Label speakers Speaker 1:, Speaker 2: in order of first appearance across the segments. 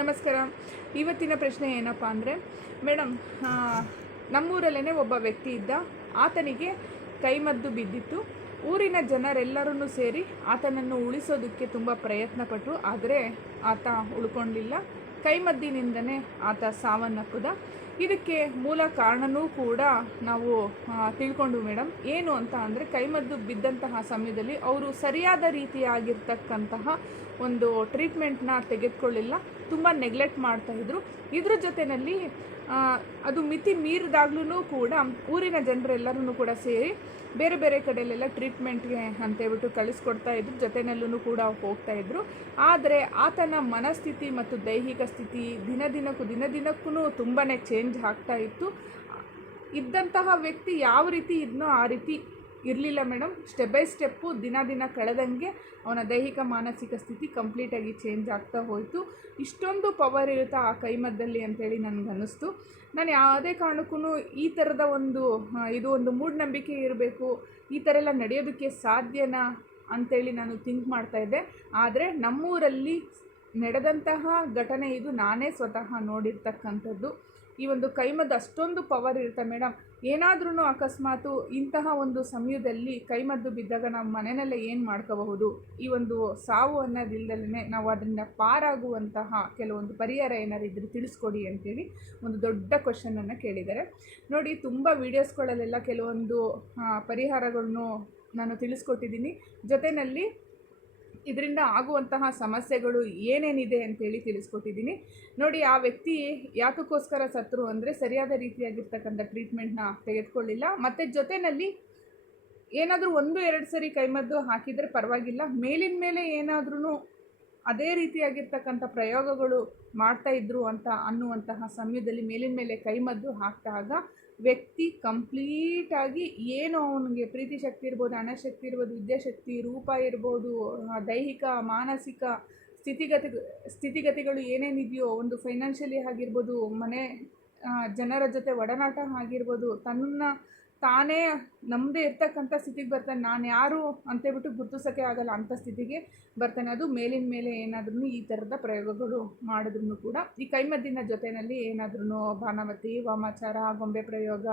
Speaker 1: ನಮಸ್ಕಾರ. ಇವತ್ತಿನ ಪ್ರಶ್ನೆ ಏನಪ್ಪ ಅಂದರೆ ಮೇಡಮ್ ನಮ್ಮೂರಲ್ಲೇ ಒಬ್ಬ ವ್ಯಕ್ತಿ ಇದ್ದ. ಆತನಿಗೆ ಕೈಮದ್ದು ಬಿದ್ದಿತ್ತು. ಊರಿನ ಜನರೆಲ್ಲರೂ ಸೇರಿ ಆತನನ್ನು ಉಳಿಸೋದಕ್ಕೆ ತುಂಬ ಪ್ರಯತ್ನ ಪಟ್ಟರು ಆದರೆ ಆತ ಉಳ್ಕೊಳ್ಲಿಲ್ಲ ಕೈಮದ್ದಿನಿಂದನೇ ಆತ ಸಾವನ್ನಪ್ಪದ. ಇದಕ್ಕೆ ಮೂಲ ಕಾರಣನೂ ಕೂಡ ನಾವು ತಿಳ್ಕೊಂಡು ಮೇಡಮ್ ಏನು ಅಂತ ಅಂದರೆ ಕೈಮದ್ದು ಬಿದ್ದಂತಹ ಸಮಯದಲ್ಲಿ ಅವರು ಸರಿಯಾದ ರೀತಿಯಾಗಿರ್ತಕ್ಕಂತಹ ಒಂದು ಟ್ರೀಟ್ಮೆಂಟ್ನ ತೆಗೆದುಕೊಳ್ಳಿಲ್ಲ. ತುಂಬ ನೆಗ್ಲೆಕ್ಟ್ ಮಾಡ್ತಾ ಇದ್ರು. ಇದ್ರ ಜೊತೆಯಲ್ಲಿ ಅದು ಮಿತಿ ಮೀರಿದಾಗ್ಲೂ ಕೂಡ ಊರಿನ ಜನರೆಲ್ಲರೂ ಕೂಡ ಸೇರಿ ಬೇರೆ ಬೇರೆ ಕಡೆಯಲ್ಲೆಲ್ಲ ಟ್ರೀಟ್ಮೆಂಟ್ಗೆ ಅಂತೇಳ್ಬಿಟ್ಟು ಕಳಿಸ್ಕೊಡ್ತಾ ಇದ್ರು. ಜೊತೆಯಲ್ಲೂ ಕೂಡ ಹೋಗ್ತಾ ಇದ್ರು. ಆದರೆ ಆತನ ಮನಸ್ಥಿತಿ ಮತ್ತು ದೈಹಿಕ ಸ್ಥಿತಿ ದಿನ ದಿನಕ್ಕೂ ದಿನ ದಿನಕ್ಕೂ ತುಂಬಾ ಚೇಂಜ್ ಆಗ್ತಾ ಇತ್ತು. ಇದ್ದಂತಹ ವ್ಯಕ್ತಿ ಯಾವ ರೀತಿ ಇದ್ನೋ ಆ ರೀತಿ ಇರಲಿಲ್ಲ ಮೇಡಮ್ ಸ್ಟೆಪ್ ಬೈ ಸ್ಟೆಪ್ಪು ದಿನ ದಿನ ಕಳೆದಂಗೆ ಅವನ ದೈಹಿಕ ಮಾನಸಿಕ ಸ್ಥಿತಿ ಕಂಪ್ಲೀಟಾಗಿ ಚೇಂಜ್ ಆಗ್ತಾ ಹೋಯಿತು. ಇಷ್ಟೊಂದು ಪವರ್ ಇರುತ್ತಾ ಆ ಕೈಮದ್ದಲ್ಲಿ ಅಂತೇಳಿ ನನಗನ್ನಿಸ್ತು. ನಾನು ಯಾವುದೇ ಕಾರಣಕ್ಕೂ ಈ ಥರದ ಒಂದು ಇದು ಒಂದು ಮೂಢನಂಬಿಕೆ ಇರಬೇಕು, ಈ ಥರ ಎಲ್ಲ ನಡೆಯೋದಕ್ಕೆ ಸಾಧ್ಯನಾ ಅಂತೇಳಿ ನಾನು ಥಿಂಕ್ ಮಾಡ್ತಾ ಇದ್ದೆ. ಆದರೆ ನಮ್ಮೂರಲ್ಲಿ ನಡೆದಂತಹ ಘಟನೆ ಇದು ನಾನೇ ಸ್ವತಃ ನೋಡಿರ್ತಕ್ಕಂಥದ್ದು. ಈ ಒಂದು ಕೈಮದ್ದು ಅಷ್ಟೊಂದು ಪವರ್ ಇರುತ್ತೆ ಮೇಡಮ್ ಏನಾದ್ರೂ ಅಕಸ್ಮಾತು ಇಂತಹ ಒಂದು ಸಮಯದಲ್ಲಿ ಕೈಮದ್ದು ಬಿದ್ದಾಗ ನಾವು ಮನೆಯಲ್ಲೇ ಏನು ಮಾಡ್ಕೋಬಹುದು? ಈ ಒಂದು ಸಾವು ಅನ್ನೋದಿಲ್ದಲೇ ನಾವು ಅದರಿಂದ ಪಾರಾಗುವಂತಹ ಕೆಲವೊಂದು ಪರಿಹಾರ ಏನಾರು ಇದ್ರೆ ತಿಳಿಸ್ಕೊಡಿ ಅಂತೇಳಿ ಒಂದು ದೊಡ್ಡ ಕ್ವಶನನ್ನು ಕೇಳಿದ್ದಾರೆ. ನೋಡಿ, ತುಂಬ ವೀಡಿಯೋಸ್ಗಳಲ್ಲೆಲ್ಲ ಕೆಲವೊಂದು ಪರಿಹಾರಗಳನ್ನು ನಾನು ತಿಳಿಸ್ಕೊಟ್ಟಿದ್ದೀನಿ. ಜೊತೆಯಲ್ಲಿ ಇದರಿಂದ ಆಗುವಂತಹ ಸಮಸ್ಯೆಗಳು ಏನೇನಿದೆ ಅಂತೇಳಿ ತಿಳಿಸ್ಕೊಟ್ಟಿದ್ದೀನಿ. ನೋಡಿ, ಆ ವ್ಯಕ್ತಿ ಯಾತಕ್ಕೋಸ್ಕರ ಸತ್ರು ಅಂದರೆ ಸರಿಯಾದ ರೀತಿಯಾಗಿರ್ತಕ್ಕಂಥ ಟ್ರೀಟ್ಮೆಂಟ್ನ ತೆಗೆದುಕೊಳ್ಳಿಲ್ಲ. ಮತ್ತು ಜೊತೆಯಲ್ಲಿ ಏನಾದರೂ ಒಂದು, ಎರಡು ಸರಿ ಕೈಮದ್ದು ಹಾಕಿದರೆ ಪರವಾಗಿಲ್ಲ. ಮೇಲಿನ ಮೇಲೆ ಏನಾದ್ರೂ ಅದೇ ರೀತಿಯಾಗಿರ್ತಕ್ಕಂಥ ಪ್ರಯೋಗಗಳು ಮಾಡ್ತಾ ಇದ್ರು ಅಂತ ಅನ್ನುವಂತಹ ಸಮಯದಲ್ಲಿ ಮೇಲಿನ ಮೇಲೆ ಕೈಮದ್ದು ಹಾಕಿದಾಗ ವ್ಯಕ್ತಿ ಕಂಪ್ಲೀಟಾಗಿ ಏನು ಅವನಿಗೆ ಪ್ರೀತಿ ಶಕ್ತಿ ಇರ್ಬೋದು ಹಣಶಕ್ತಿ ಇರ್ಬೋದು ವಿದ್ಯಾಶಕ್ತಿ ರೂಪ ಇರ್ಬೋದು ದೈಹಿಕ, ಮಾನಸಿಕ ಸ್ಥಿತಿಗತಿ, ಸ್ಥಿತಿಗತಿಗಳು ಏನೇನಿದೆಯೋ ಒಂದು ಫೈನಾನ್ಷಿಯಲಿ ಆಗಿರ್ಬೋದು, ಮನೆ ಜನರ ಜೊತೆ ಒಡನಾಟ ಆಗಿರ್ಬೋದು ತನ್ನನ್ನು ತಾನೇ ನಮ್ಮದೇ ಇರ್ತಕ್ಕಂಥ ಸ್ಥಿತಿಗೆ ಬರ್ತಾನೆ. ನಾನು ಯಾರು ಅಂತೇಳ್ಬಿಟ್ಟು ಗುರುತಿಸೋಕ್ಕೆ ಆಗಲ್ಲ ಅಂಥ ಸ್ಥಿತಿಗೆ ಬರ್ತಾನೆ. ಅದು ಮೇಲಿನ ಮೇಲೆ ಏನಾದ್ರೂ ಈ ಥರದ ಪ್ರಯೋಗಗಳು ಮಾಡಿದ್ರು ಕೂಡ, ಈ ಕೈಮದ್ದಿನ ಜೊತೆಯಲ್ಲಿ ಏನಾದ್ರೂ ಭಾನುಮತಿ ವಾಮಾಚಾರ, ಗೊಂಬೆ ಪ್ರಯೋಗ,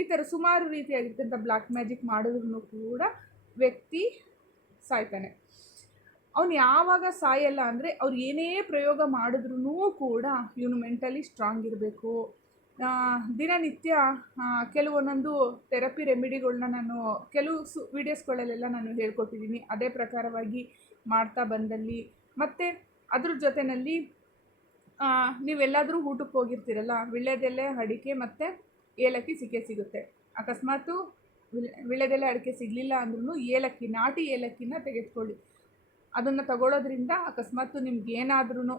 Speaker 1: ಈ ಥರ ಸುಮಾರು ರೀತಿಯಾಗಿರ್ತಕ್ಕಂಥ ಬ್ಲ್ಯಾಕ್ ಮ್ಯಾಜಿಕ್ ಮಾಡಿದ್ರು ಕೂಡ ವ್ಯಕ್ತಿ ಸಾಯ್ತಾನೆ. ಅವನು ಯಾವಾಗ ಸಾಯಲ್ಲ ಅಂದರೆ ಅವ್ರು ಏನೇ ಪ್ರಯೋಗ ಮಾಡಿದ್ರೂ ಕೂಡ, ಇವನು ಮೆಂಟಲಿ ಸ್ಟ್ರಾಂಗ್ ಇರಬೇಕು. ದಿನನಿತ್ಯ ಕೆಲವು ಕೆಲವೊಂದೊಂದು ಥೆರಪಿ ರೆಮಿಡಿಗಳನ್ನ ನಾನು, ಕೆಲವು ಸು ವೀಡಿಯೋಸ್ಗಳಲ್ಲೆಲ್ಲ ನಾನು ಹೇಳ್ಕೊಟ್ಟಿದ್ದೀನಿ ಅದೇ ಪ್ರಕಾರವಾಗಿ ಮಾಡ್ತಾ ಬಂದಲ್ಲಿ. ಮತ್ತು ಅದ್ರ ಜೊತೆಯಲ್ಲಿ ನೀವೆಲ್ಲಾದರೂ ಊಟಕ್ಕೆ ಹೋಗಿರ್ತೀರಲ್ಲ, ವಿಳ್ಯದೆಲೆ ಅಡಿಕೆ ಮತ್ತು ಏಲಕ್ಕಿ ಸಿಕ್ಕೇ ಸಿಗುತ್ತೆ. ಅಕಸ್ಮಾತು ವಿಳೆ, ವಿಳ್ಯದೆಲೆ ಅಡಿಕೆ ಸಿಗಲಿಲ್ಲ ಅಂದ್ರೂ ಏಲಕ್ಕಿ, ನಾಟಿ ಏಲಕ್ಕಿನ ತೆಗೆದುಕೊಳ್ಳಿ. ಅದನ್ನು ತಗೊಳ್ಳೋದ್ರಿಂದ ಅಕಸ್ಮಾತ್ ನಿಮ್ಗೆ ಏನಾದ್ರೂ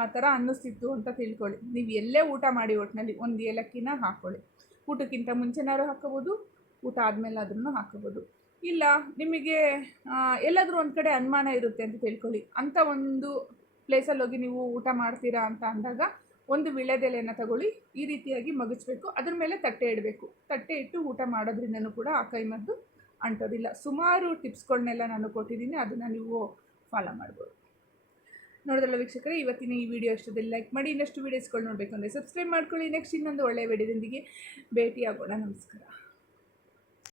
Speaker 1: ಆ ಥರ ಅನ್ನಿಸ್ತಿತ್ತು ಅಂತ ತಿಳ್ಕೊಳ್ಳಿ. ನೀವು ಎಲ್ಲೇ ಊಟ ಮಾಡಿ ಒಟ್ಟಿನಲ್ಲಿ ಒಂದು ಏಲಕ್ಕಿನ ಹಾಕ್ಕೊಳ್ಳಿ. ಊಟಕ್ಕಿಂತ ಮುಂಚೆನಾದ್ರು ಹಾಕೋಬೋದು ಊಟ ಆದಮೇಲೆ ಅದನ್ನು ಹಾಕೋಬೋದು ಇಲ್ಲ, ನಿಮಗೆ ಎಲ್ಲಾದರೂ ಒಂದು ಕಡೆ ಅನುಮಾನ ಇರುತ್ತೆ ಅಂತ ತಿಳ್ಕೊಳ್ಳಿ. ಅಂಥ ಒಂದು ಪ್ಲೇಸಲ್ಲಿ ಹೋಗಿ ನೀವು ಊಟ ಮಾಡ್ತೀರಾ ಅಂತ ಅಂದಾಗ ಒಂದು ವಿಳೆದೆಲೆಯನ್ನು ತಗೊಳ್ಳಿ, ಈ ರೀತಿಯಾಗಿ ಮಗಚಬೇಕು. ಅದ್ರ ಮೇಲೆ ತಟ್ಟೆ ಇಡಬೇಕು. ತಟ್ಟೆ ಇಟ್ಟು ಊಟ ಮಾಡೋದ್ರಿಂದನೂ ಕೂಡ ಆ ಕೈಮದ್ದು ಅಂಟೋದಿಲ್ಲ. ಸುಮಾರು ಟಿಪ್ಸ್ಗಳನ್ನೆಲ್ಲ ನಾನು ಕೊಟ್ಟಿದ್ದೀನಿ. ಅದನ್ನು ನೀವು ಫಾಲೋ ಮಾಡ್ಬೋದು. ನೋಡಿದ್ರಲ್ಲ ವೀಕ್ಷಕರೇ, ಇವತ್ತಿನ ಈ ವಿಡಿಯೋ ಇಷ್ಟದಲ್ಲಿ ಲೈಕ್ ಮಾಡಿ, ಇನ್ನಷ್ಟು ವೀಡಿಯೋಸ್ಗಳು ನೋಡಬೇಕು ಅಂದರೆ ಸಬ್ಸ್ಕ್ರೈಬ್ ಮಾಡ್ಕೊಳ್ಳಿ. ನೆಕ್ಸ್ಟ್ ಇನ್ನೊಂದು ಒಳ್ಳೆಯ ವಿಡಿಯೋದೊಂದಿಗೆ ಭೇಟಿಯಾಗೋಣ. ನಮಸ್ಕಾರ.